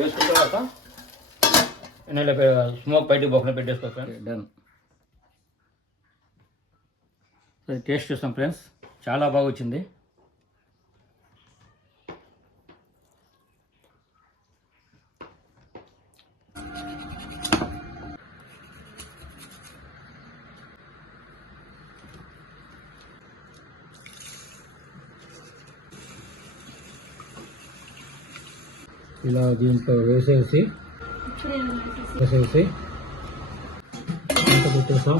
వేసుకున్న తర్వాత ఎన్నెల స్మోక్ బయటికి పోకుండా పెట్టేసుకో ఫ్రెండ్స్. డన్. టేస్ట్ చూస్తాం ఫ్రెండ్స్, చాలా బాగా వచ్చింది. ఇలా దీంట్లో వేసేసి పెట్టేసాం.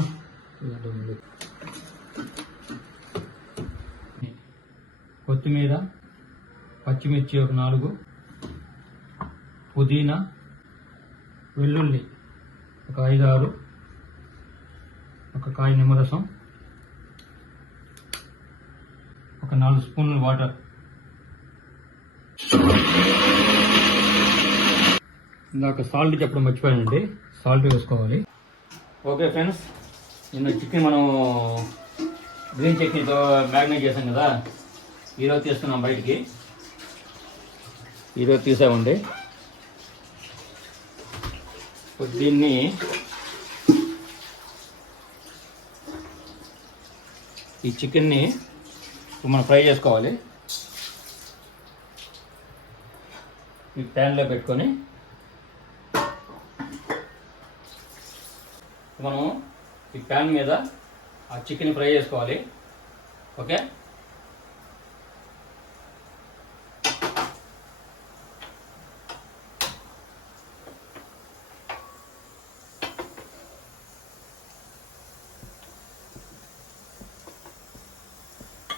కొత్తిమీర, పచ్చిమిర్చి ఒక 4, పుదీనా, వెల్లుల్లి ఒక 5-6, ఒక కాయ నిమ్మరసం, ఒక 4 స్పూన్లు వాటర్. ఇందాక సాల్ట్ చెప్పడం మర్చిపోయానండి, సాల్ట్ వేసుకోవాలి. ఓకే ఫ్రెండ్స్, నిన్న చికెన్ మనం గ్రీన్ చట్నీతో మ్యారినేట్ చేసాం కదా, ఈరోజు తీస్తున్నాం బయటికి. ఈరోజు తీసామండి. దీన్ని ఈ చికెన్ని మనం ఫ్రై చేసుకోవాలి. ఈ ప్యాన్లో పెట్టుకొని మనం ఈ ప్యాన్ మీద ఆ చికెన్ ఫ్రై చేసుకోవాలి. ఓకే,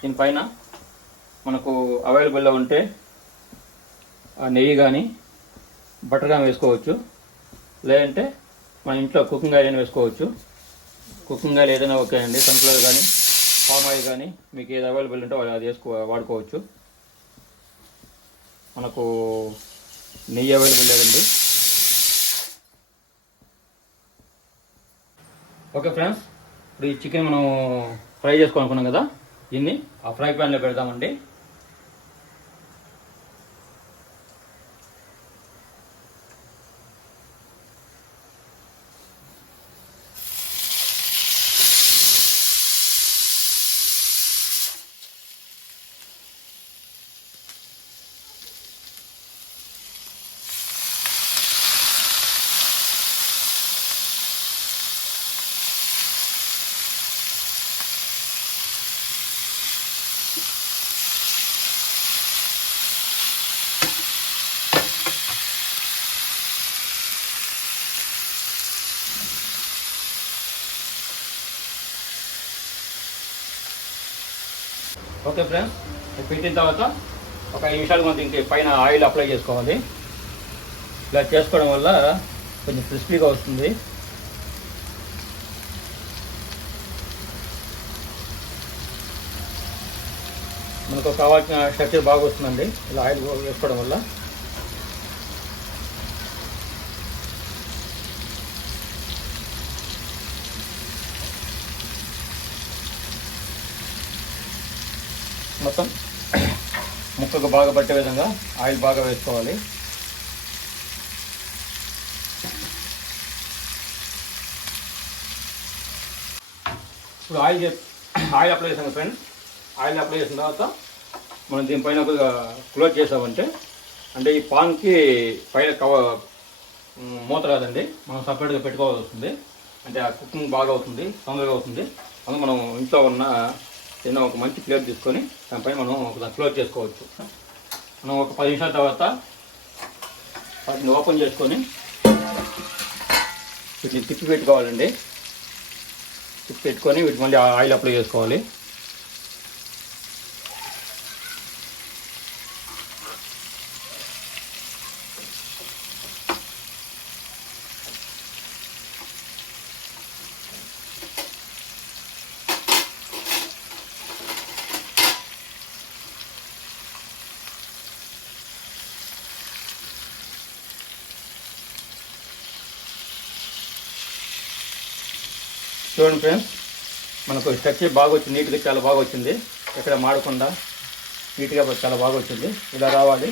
దీనిపైన మనకు అవైలబుల్లో ఉంటే నెయ్యి కానీ బటర్ కానీ వేసుకోవచ్చు, లేదంటే మన ఇంట్లో కుకింగ్ ఆయిల్ అయినా వేసుకోవచ్చు. కుకింగ్ ఆయిల్ ఏదైనా ఓకే అండి, సన్ఫ్లవర్ కానీ పామ్ ఆయిల్ కానీ మీకు ఏది అవైలబుల్ ఉంటే అది వాడుకోవచ్చు. మనకు నెయ్యి అవైలబుల్ లేదండి. ఓకే ఫ్రెండ్స్, ఇప్పుడు ఈ చికెన్ మనం ఫ్రై చేసుకోవాలనుకున్నాం కదా, దీన్ని ఆ ఫ్రై ప్యాన్లో పెడదామండి. ఓకే ఫ్రెండ్స్, పెట్టిన తర్వాత ఒక 5 నిమిషాలు మనం దీనికి పైన ఆయిల్ అప్లై చేసుకోవాలి. ఇలా చేసుకోవడం వల్ల కొంచెం క్రిస్పీగా వస్తుంది. మనకు కావాల్సిన స్ట్రక్చర్ బాగా వస్తుందండి ఇలా ఆయిల్ వేసుకోవడం వల్ల. మొత్తం ముక్కకు బాగా పట్టే విధంగా ఆయిల్ బాగా వేసుకోవాలి. ఇప్పుడు ఆయిల్ అప్లై చేసాం ఫ్రెండ్స్. ఆయిల్ అప్లై చేసిన తర్వాత మనం దీనిపైన కొద్దిగా క్లోజ్ చేసామంటే, అంటే ఈ పాన్కి పైన మూత రాదండి, మనం సపరేట్గా పెట్టుకోవాల్సి వస్తుంది. అంటే ఆ కుకింగ్ బాగా అవుతుంది, తొందరగా అవుతుంది. అందుకు మనం ఇంట్లో ఉన్న ఏదైనా ఒక మంచి ప్లేట్ తీసుకొని దానిపైన మనం ఒక క్లోజ్ చేసుకోవచ్చు. మనం ఒక 10 నిమిషాల తర్వాత వాటిని ఓపెన్ చేసుకొని వీటిని తిప్పి పెట్టుకోవాలండి. తిప్పి పెట్టుకొని వీటి మళ్ళీ ఆయిల్ అప్లై చేసుకోవాలి. చూడండి ఫ్రెండ్స్, మనకు స్ట్రక్చర్ బాగా వచ్చింది, నీట్గా చాలా బాగా వచ్చింది. ఎక్కడ మాడకుండా నీట్గా చాలా బాగా వచ్చింది. ఇలా రావాలి.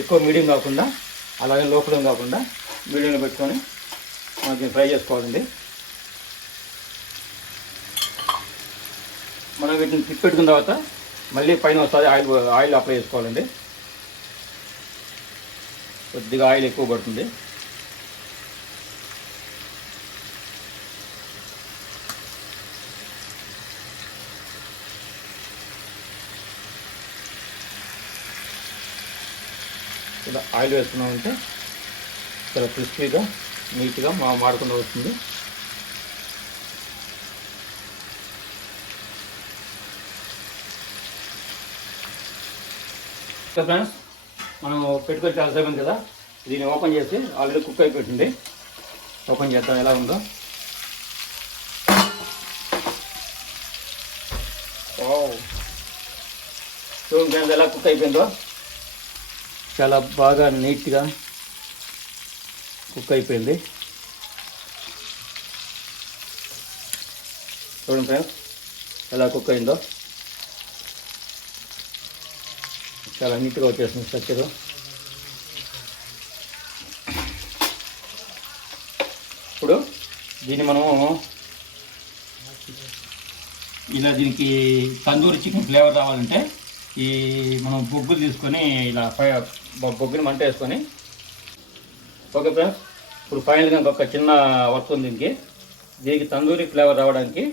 ఎక్కువ మీడియం కాకుండా అలాగే లో ఫ్లేమ్ కాకుండా మీడియంలో పెట్టుకొని మనకి ఫ్రై చేసుకోవాలండి. మనం వీటిని తిప్పి పెట్టుకున్న తర్వాత మళ్ళీ పైన ఒకసారి ఆయిల్ అప్లై చేసుకోవాలండి. కొద్దిగా ఆయిల్ ఎక్కువ పడుతుంది. ఇలా ఆయిల్ వేసుకున్నామంటే చాలా క్రిస్పీగా నీట్గా మాడకుండా వస్తుంది. ఫ్రెండ్స్, మనం పెట్టుకొని చాలా సేపు కదా, దీన్ని ఓపెన్ చేసి ఆల్రెడీ కుక్ అయిపోతుంది. ఓపెన్ చేద్దాం ఎలా ఉందో. చూడండి ఫ్రెండ్స్ ఎలా కుక్ అయిపోయిందో. చాలా బాగా నీట్గా కుక్ అయిపోయింది. చూడండి ఫ్రెండ్స్ ఎలా కుక్ అయిందో. చాలా నీట్గా వచ్చేస్తుంది స్ట్రక్చరు. ఇప్పుడు దీన్ని మనము ఇలా దీనికి తందూరి చికెన్ ఫ్లేవర్ రావాలంటే ఈ మనం బొగ్గులు తీసుకొని ఇలా బొగ్గుని మంట వేసుకొని. ఓకే ఫ్రెండ్స్, ఇప్పుడు ఫైనల్గా ఇంకొక చిన్న వర్క్ ఉంది. దీనికి తందూరి ఫ్లేవర్ రావడానికి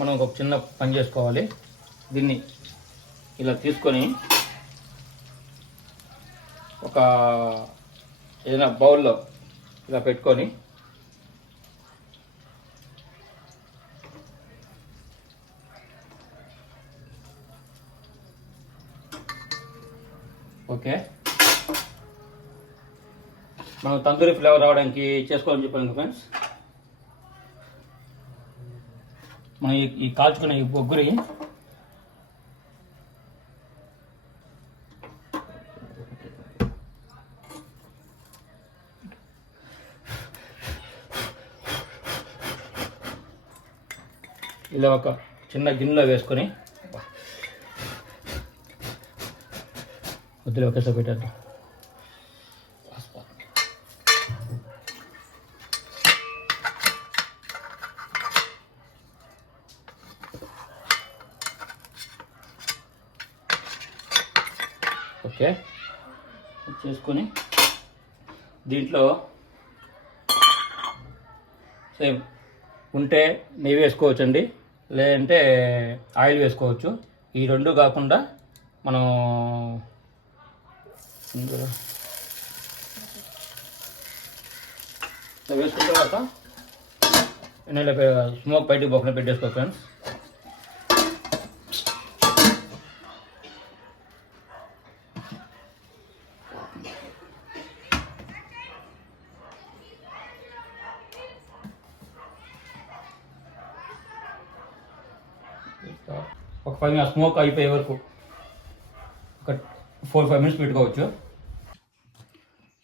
మనం ఒక చిన్న పని చేసుకోవాలి. దీన్ని ఇలా తీసుకొని ఒక ఏదైనా బౌల్లో ఇలా పెట్టుకొని ఓకే మనం తందూరి ఫ్లేవర్ రావడానికి చేసుకోవాలని చెప్పాను ఫ్రెండ్స్. మనం ఈ కాల్చుకున్న ఈ బొగ్గుని ఇలా ఒక చిన్న గిన్నెలో వేసుకొని వద్దులే ఒకేసారి పెట్టేద్దాం. ఓకే చేసుకొని దీంట్లో సేమ్ ఉంటే నెయ్యి వేసుకోవచ్చండి, లేదంటే ఆయిల్ వేసుకోవచ్చు. ఈ రెండు కాకుండా మనం వేసుకున్న తర్వాత స్మోక్ బయటికి పోకుండా పెట్టేసుకో ఫ్రెండ్స్. ఒక 5 మినిట్స్ స్మోక్ అయిపోయే వరకు ఒక 4-5 మినిట్స్ పెట్టుకోవచ్చు.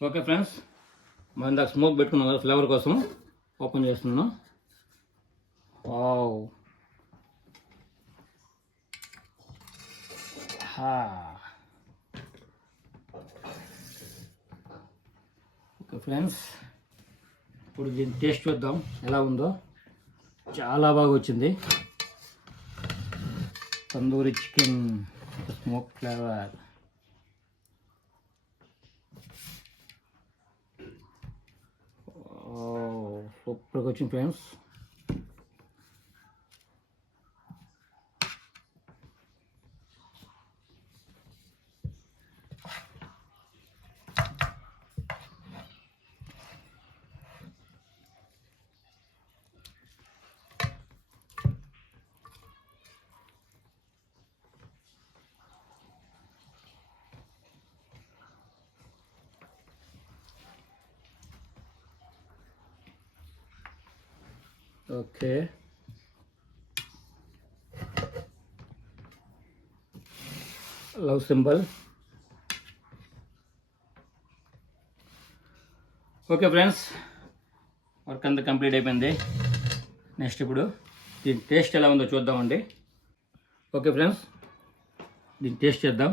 ఓకే ఫ్రెండ్స్, మనం ఇందాక స్మోక్ పెట్టుకున్నాం కదా ఫ్లేవర్ కోసం ఓపెన్ చేస్తున్నాను. వావ్, ఓకే ఫ్రెండ్స్, ఇప్పుడు దీన్ని టేస్ట్ చూద్దాం ఎలా ఉందో. చాలా బాగా వచ్చింది తందూరి చికెన్ స్మోక్ ఫ్లేవర్. సూపర్గా వచ్చింది friends. Okay, love symbol. Okay friends, work అంతా కంప్లీట్ అయిపోయింది. నెక్స్ట్ ఇప్పుడు దీని టేస్ట్ ఎలా ఉందో చూద్దామండి. ఓకే ఫ్రెండ్స్, దీన్ని టేస్ట్ చేద్దాం.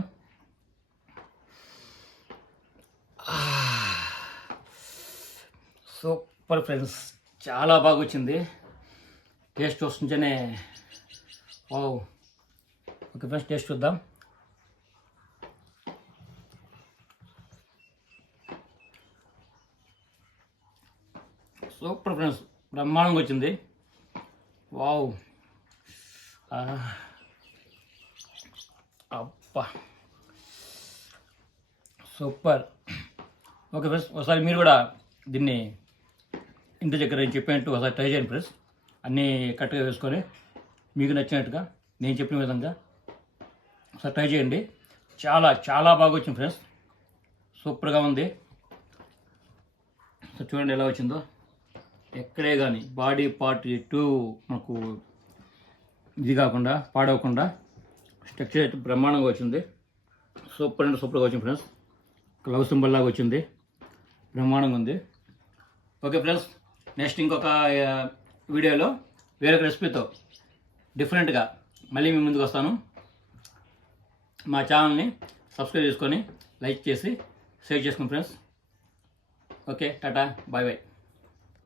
సూపర్ ఫ్రెండ్స్, చాలా బాగా వచ్చింది. టేస్ట్ వస్తుంటేనే వావ్. ఓకే ఫ్రెండ్స్, టేస్ట్ చూద్దాం. సూపర్ ఫ్రెండ్స్, బ్రహ్మాండంగా వచ్చింది. వావ్, అబ్బా సూపర్. ఓకే ఫ్రెండ్స్, ఒకసారి మీరు కూడా దీన్ని ఇంటి దగ్గర నేను చెప్పినట్టు ఒకసారి ట్రై చేయండి ఫ్రెండ్స్. అన్నీ కరెక్ట్గా వేసుకొని మీకు నచ్చినట్టుగా నేను చెప్పిన విధంగా ఒకసారి ట్రై చేయండి. చాలా చాలా బాగా వచ్చింది ఫ్రెండ్స్, సూపర్గా ఉంది. సో చూడండి ఎలా వచ్చిందో. ఎక్కడే కానీ బాడీ పార్ట్ ఎటు మనకు ఇది కాకుండా పాడవకుండా స్ట్రక్చర్ అయితే బ్రహ్మాండంగా వచ్చింది. సూపర్ అంటే సూపర్గా వచ్చింది ఫ్రెండ్స్. లవ్ సింబల్ లాగా వచ్చింది, బ్రహ్మాండంగా ఉంది. ఓకే ఫ్రెండ్స్, నెక్స్ట్ ఇంకొక వీడియోలో వేరొక రెసిపీతో డిఫరెంట్గా మళ్ళీ మీ ముందుకు వస్తాను. మా ఛానల్ని సబ్స్క్రైబ్ చేసుకొని లైక్ చేసి షేర్ చేసుకోండి friends. Okay, tata, bye bye.